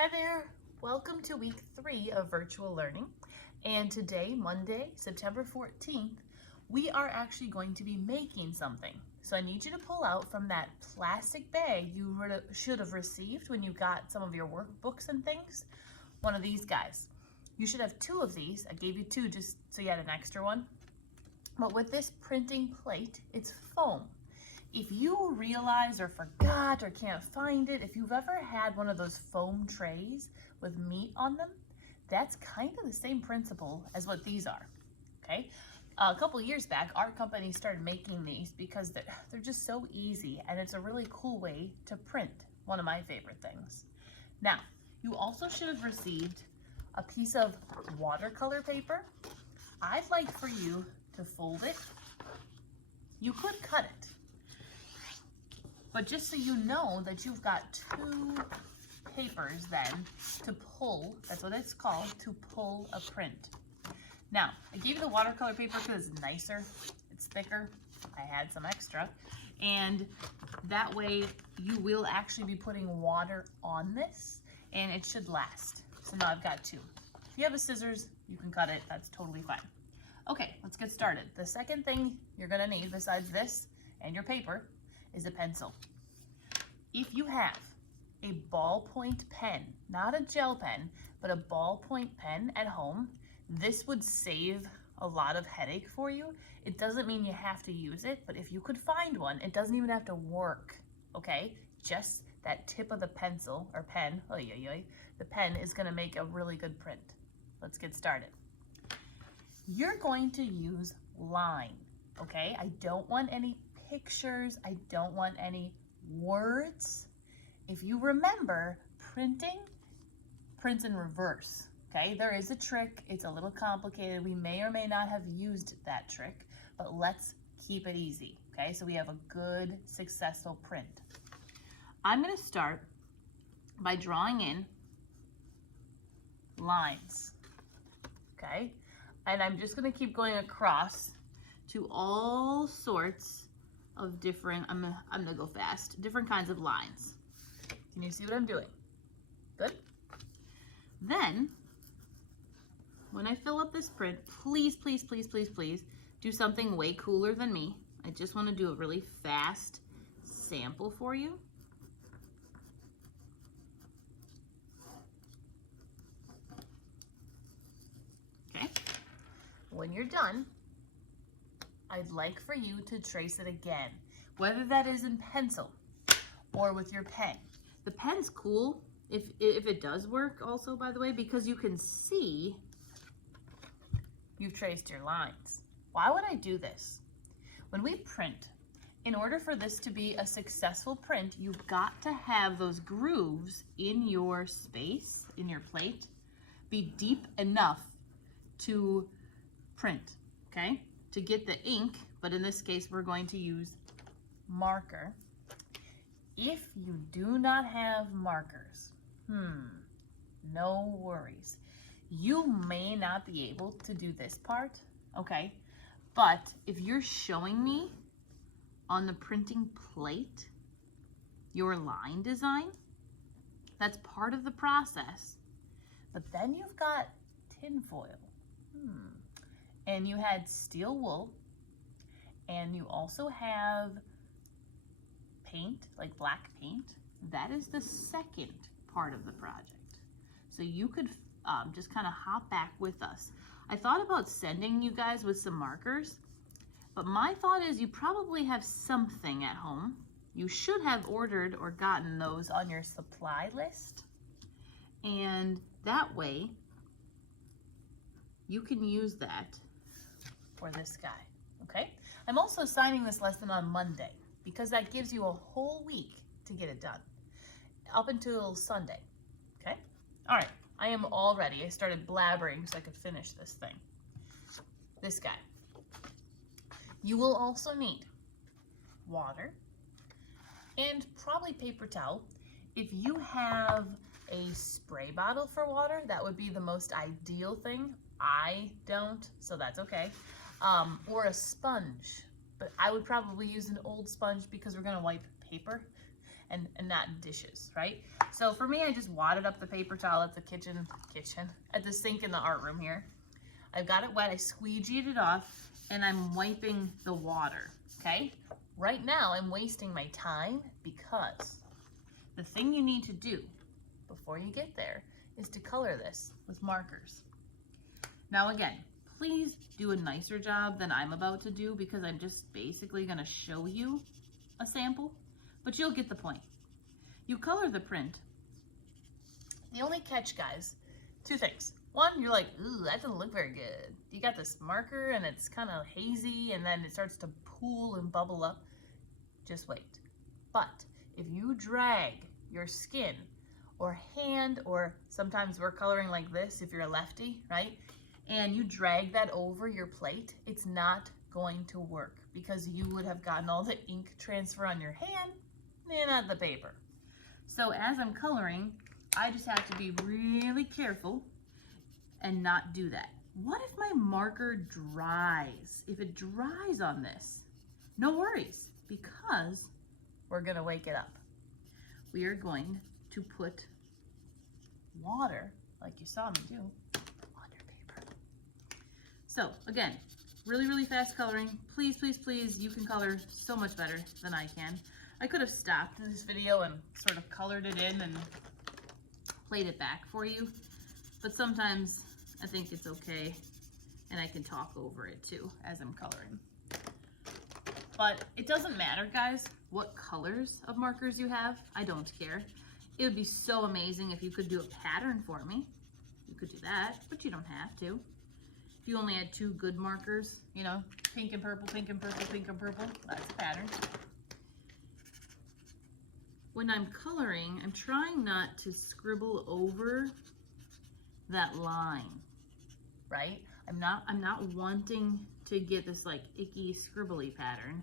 Hi there, welcome to week 3 of virtual learning. And today, Monday, September 14th, we are actually going to be making something. So I need you to pull out from that plastic bag you should have received when you got some of your workbooks and things, one of these guys. You should have 2 of these. I gave you 2 just so you had an extra one. But with this printing plate, it's foam. If you realize or forgot or can't find it, if you've ever had one of those foam trays with meat on them, that's kind of the same principle as what these are, okay? A couple years back, our company started making these because they're just so easy and it's a really cool way to print, one of my favorite things. Now, you also should have received a piece of watercolor paper. I'd like for you to fold it. You could cut it. But just so you know that you've got 2 papers then to pull, that's what it's called, to pull a print. Now, I gave you the watercolor paper because it's nicer, it's thicker, I had some extra, and that way you will actually be putting water on this and it should last. So now I've got 2. If you have a scissors, you can cut it, that's totally fine. Okay, let's get started. The second thing you're gonna need besides this and your paper is a pencil. If you have a ballpoint pen, not a gel pen, but a ballpoint pen at home, this would save a lot of headache for you. It doesn't mean you have to use it, but if you could find one, it doesn't even have to work, okay? Just that tip of the pencil or pen, the pen is gonna make a really good print. Let's get started. You're going to use line, okay? I don't want any pictures, I don't want any words. If you remember, printing prints in reverse, okay? There is a trick, it's a little complicated. We may or may not have used that trick, but let's keep it easy, okay? So we have a good, successful print. I'm gonna start by drawing in lines, okay? And I'm just gonna keep going across to all sorts of different, I'm gonna go fast, different kinds of lines. Can you see what I'm doing? Good. Then, when I fill up this print, please, please, please, please, please, do something way cooler than me. I just wanna do a really fast sample for you. Okay. When you're done, I'd like for you to trace it again, whether that is in pencil or with your pen. The pen's cool if it does work also, by the way, because you can see you've traced your lines. Why would I do this? When we print, in order for this to be a successful print, you've got to have those grooves in your space, in your plate, be deep enough to print, okay? To get the ink, but in this case, we're going to use marker. If you do not have markers, no worries. You may not be able to do this part, okay? But if you're showing me on the printing plate your line design, that's part of the process. But then you've got tin foil. And you had steel wool, and you also have paint, like black paint. That is the second part of the project. So you could just kind of hop back with us. I thought about sending you guys with some markers, but my thought is you probably have something at home. You should have ordered or gotten those on your supply list. And that way, you can use that for this guy, okay? I'm also assigning this lesson on Monday because that gives you a whole week to get it done, up until Sunday, okay? All right, I am all ready. I started blabbering so I could finish this thing. This guy. You will also need water and probably paper towel. If you have a spray bottle for water, that would be the most ideal thing. I don't, so that's okay. Or a sponge, but I would probably use an old sponge because we're gonna wipe paper and not dishes, right? So for me, I just wadded up the paper towel at the at the sink in the art room here. I've got it wet, I squeegeed it off, and I'm wiping the water, okay? Right now, I'm wasting my time because the thing you need to do before you get there is to color this with markers. Now again, please do a nicer job than I'm about to do because I'm just basically gonna show you a sample, but you'll get the point. You color the print. The only catch, guys, two things. One, you're like, ooh, that doesn't look very good. You got this marker and it's kind of hazy and then it starts to pool and bubble up. Just wait. But if you drag your skin or hand, or sometimes we're coloring like this if you're a lefty, right? And you drag that over your plate, it's not going to work because you would have gotten all the ink transfer on your hand and not the paper. So as I'm coloring, I just have to be really careful and not do that. What if my marker dries? If it dries on this, no worries, because we're gonna wake it up. We are going to put water, like you saw me do, on your paper. So again, really, really fast coloring. Please, please, please, you can color so much better than I can. I could have stopped this video and sort of colored it in and played it back for you, but sometimes I think it's okay and I can talk over it too as I'm coloring. But it doesn't matter, guys, what colors of markers you have. I don't care. It would be so amazing if you could do a pattern for me. You could do that, but you don't have to. If you only had 2 good markers, you know, pink and purple, pink and purple, pink and purple, that's a pattern. When I'm coloring, I'm trying not to scribble over that line, right? I'm not wanting to get this like icky scribbly pattern.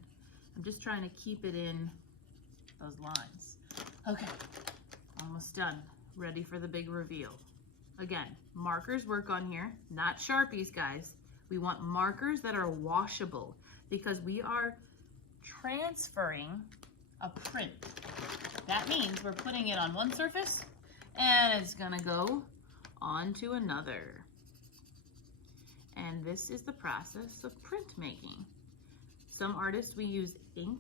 I'm just trying to keep it in those lines. Okay, almost done. Ready for the big reveal. Again, markers work on here, not Sharpies, guys. We want markers that are washable because we are transferring a print. That means we're putting it on one surface and it's gonna go onto another. And this is the process of printmaking. Some artists, we use ink.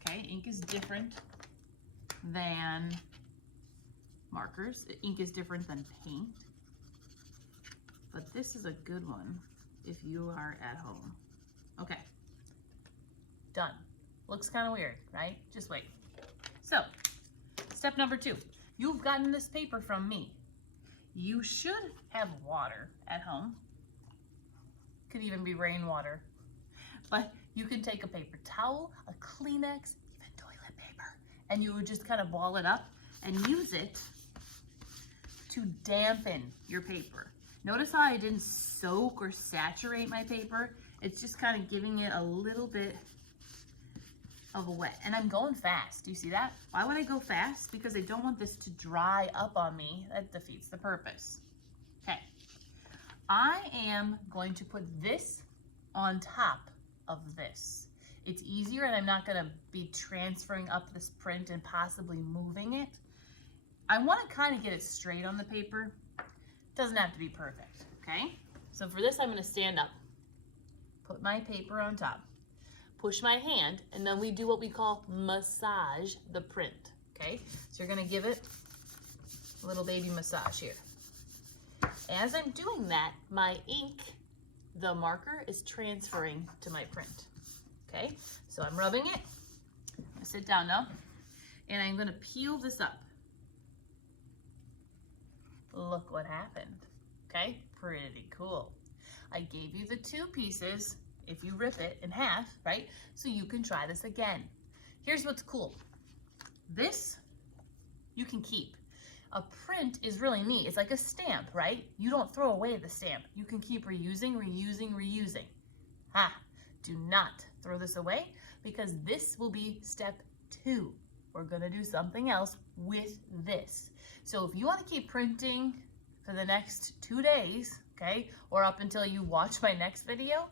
Okay, ink is different than markers. Ink is different than paint. But this is a good one if you are at home. Okay, done. Looks kind of weird, right? Just wait. So, step number 2. You've gotten this paper from me. You should have water at home. Could even be rainwater. But you can take a paper towel, a Kleenex, even toilet paper, and you would just kind of ball it up and use it to dampen your paper. Notice how I didn't soak or saturate my paper. It's just kind of giving it a little bit of a wet. And I'm going fast. Do you see that? Why would I go fast? Because I don't want this to dry up on me. That defeats the purpose. Okay. I am going to put this on top of this. It's easier and I'm not going to be transferring up this print and possibly moving it. I want to kind of get it straight on the paper. Doesn't have to be perfect, okay? So for this, I'm going to stand up, put my paper on top, push my hand, and then we do what we call massage the print, okay? So you're going to give it a little baby massage here. As I'm doing that, my ink, the marker, is transferring to my print, okay? So I'm rubbing it. I'm going to sit down now, and I'm going to peel this up. Look what happened, okay? Pretty cool. I gave you the 2 pieces, if you rip it in half, right? So you can try this again. Here's what's cool. This, you can keep. A print is really neat. It's like a stamp, right? You don't throw away the stamp. You can keep reusing, reusing, reusing. Ha! Do not throw this away because this will be step 2. We're gonna do something else with this. So if you wanna keep printing for the next 2 days, okay, or up until you watch my next video,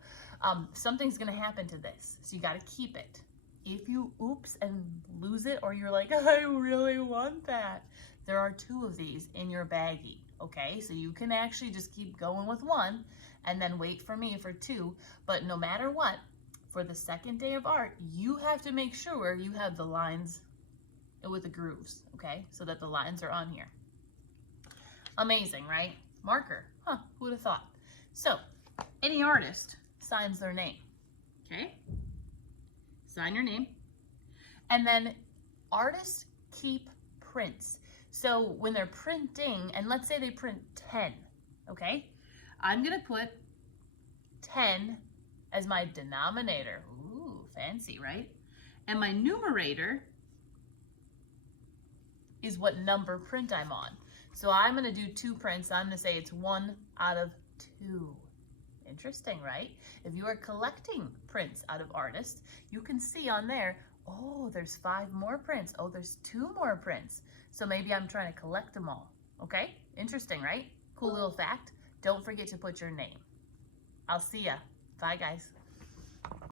something's gonna happen to this. So you gotta keep it. If you oops and lose it, or you're like, I really want that, there are 2 of these in your baggie, okay? So you can actually just keep going with 1 and then wait for me for 2. But no matter what, for the second day of art, you have to make sure you have the lines with the grooves, okay? So that the lines are on here. Amazing, right? Marker, huh, who would have thought? So, any artist signs their name, okay? Sign your name. And then artists keep prints. So when they're printing, and let's say they print 10, okay? I'm gonna put 10 as my denominator. Ooh, fancy, right? And my numerator is what number print I'm on. So I'm gonna do 2 prints. I'm gonna say it's 1 out of 2. Interesting, right? If you are collecting prints out of artists, you can see on there, oh, there's 5 more prints. Oh, there's 2 more prints. So maybe I'm trying to collect them all. Okay? Interesting, right? Cool little fact. Don't forget to put your name. I'll see ya. Bye, guys.